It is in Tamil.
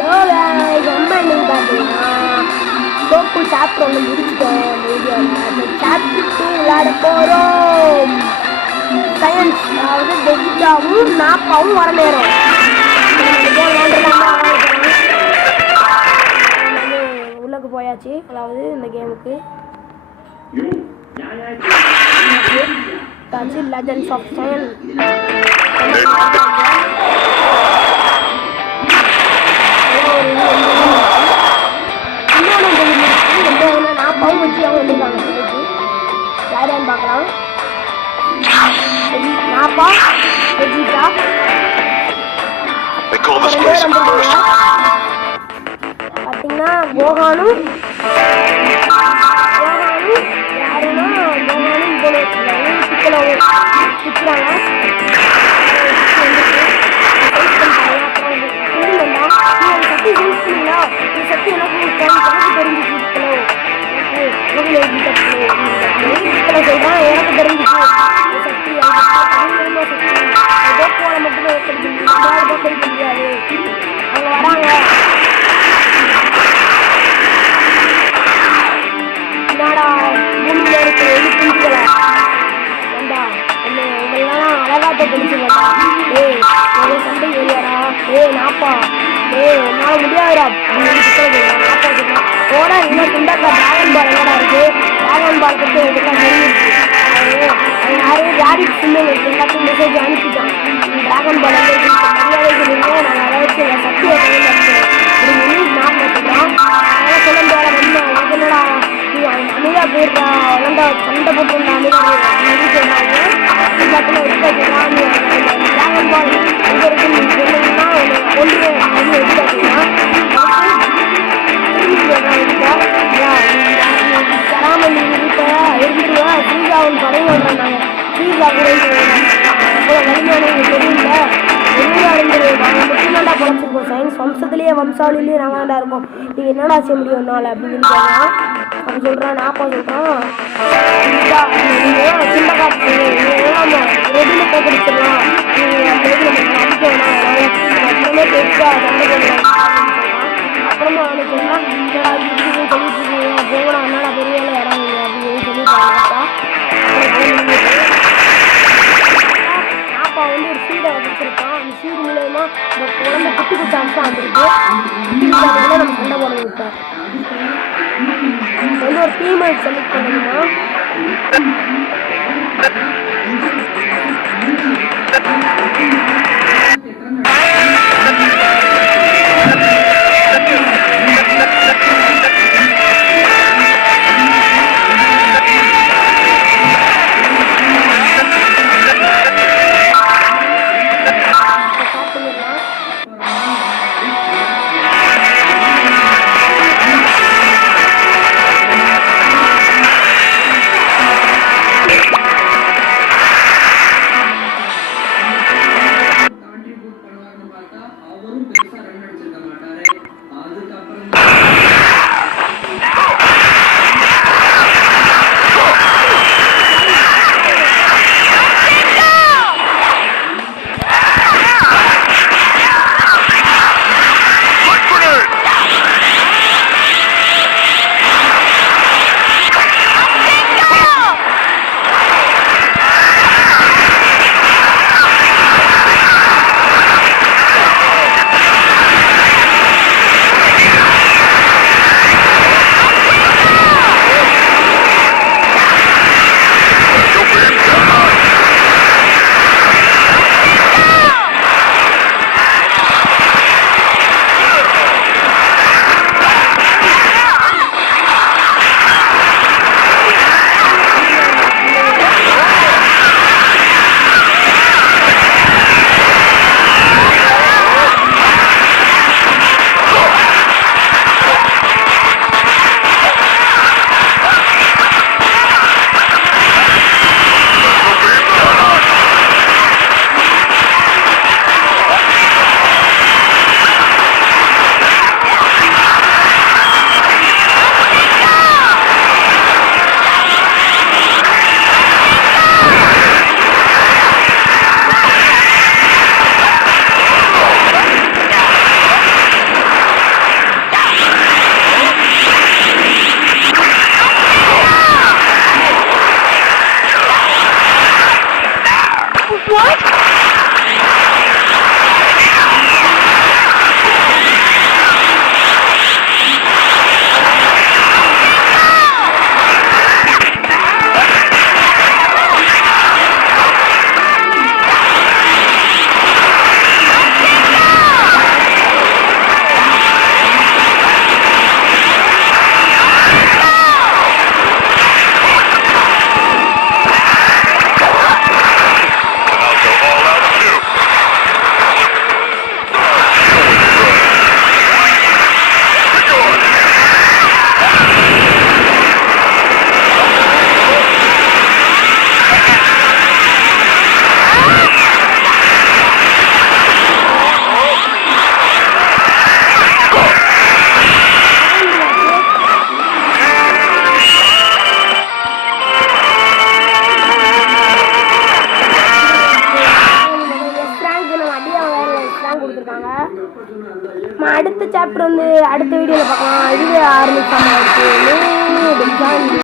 நம்ம இன்னைக்கு பார்த்தீங்கன்னா கோப்பு சாப்டர் ஒன்று முடிச்சிட்டோம். இந்த வீடியோவில் அந்த சாப்டர் 2 விளையாட போகிறோம். சயின்ஸ், அதாவது வெஜிடாவும் நாப்பாவும் வர நேரம் உள்ளக்கு போயாச்சு. அதாவது இந்த கேமுக்கு லெஜண்ட்ஸ் ஆஃப் சயின்ஸ் நாப்பாவும் வச்சு அவங்க வந்துருக்காங்க. யாரையான்னு பார்க்கலாம். நாப்பா வெஜிடா பார்த்தீங்கன்னா கோகானும் யாருன்னா கோகானும் பிக்கிறாங்க. சக்தி யூஸ் பண்ணீங்களா? இந்த சக்தி எனக்கு தெரிஞ்சிச்சு. சொல்றான் எனக்கு தெரிஞ்சிச்சு சக்தி சக்தி ஏதோ போன மட்டும் கிடைக்க முடியாது. அவங்க வராங்க. என்னடா பூமியில இருக்கிற எது புரிஞ்சுக்கல ஏண்டா உங்களெல்லாம் அழகாட்ட பிடிச்சிடலடா. சண்டை ஏரியாடா. நாப்பா என்னால முடியாதுடா அப்படின்னு நாப்பா சொல்றான். போடா இன்னும் சுண்டாக்கா டிராகன் பால் என்னடா இருக்கு? டிராகன் பால் பற்றி எதுக்கெல்லாம் தெரிஞ்சிருக்கு. யாரும் ரேபிட் சின்ன எல்லாத்தையும் மெசேஜ் அனுப்பிட்டான். டிராகன் பால் எங்கே மரியாதை சொல்லுங்க, நாங்கள் அதை வச்சு என் சக்தியை பயன்படுத்துகிறேன் அப்படின்னு நான் பார்த்துக்கலாம். அதெல்லாம் சொல்ல முடியாத நம்ம என்னடா நீ அமிதா போயிருக்கா வளர்ந்தா சண்டை போட்டுருந்தா அமிதா சொல்கிறாங்க. எல்லாத்தையும் எடுத்துக்கலாம். நீ டிராகன் பால் எங்கே இருக்குன்னு நீ சொன்னீங்கன்னா கொண்டு வந்து எடுத்துக்கலாம். தராமல் நீ இருக்க இருந்துருவா. ஸ்ரீஜாவின் படை வந்தாங்க. ஸ்ரீஜா கூட வலிமையான தெரியல. வெளியாக இருந்துரு. நாங்கள் மட்டும்தான்டா குறைச்சிருக்கோம். சயின்ஸ் வம்சத்துலேயே வம்சாவளிலேயே நாங்கள் தான்டா இருக்கோம். நீங்கள் என்னடா செய்ய முடியும் என்னால் அப்படின்னு கேட்கலாம். அப்படி சொல்கிறான். நாப்பா சொல்கிறான் சின்ன காப்பு நம்ம ரெடியில் போக்கடிச்சிடலாம். நீங்கள் நம்பிக்கை அப்புறமே பெருசா சண்டை போடலாம். அப்புறமா அவனுக்கு சொன்னால் என்னடா சொல்லிட்டு இருக்கீங்க போகலாம் என்னடா பெரிய வேலை இறங்குங்க அப்படின்னு சொல்லிட்டாங்கப்பா. நாப்பா வந்து ஒரு சீடை வச்சுருக்கான். அந்த சீடு மூலயமா இந்த குழந்தை குட்டி குட்டி அம்சம் வந்துருக்கு. நம்ம சண்டை போட விட்டார். வந்து ஒரு ஃபீமேல் செலக்ட் பண்ணணும்னா அடுத்த சாப்டர் வந்து அடுத்த வீடியோவில் பார்க்கலாம். இதுவே 6 நிமிஷம் ஆயிடுச்சு.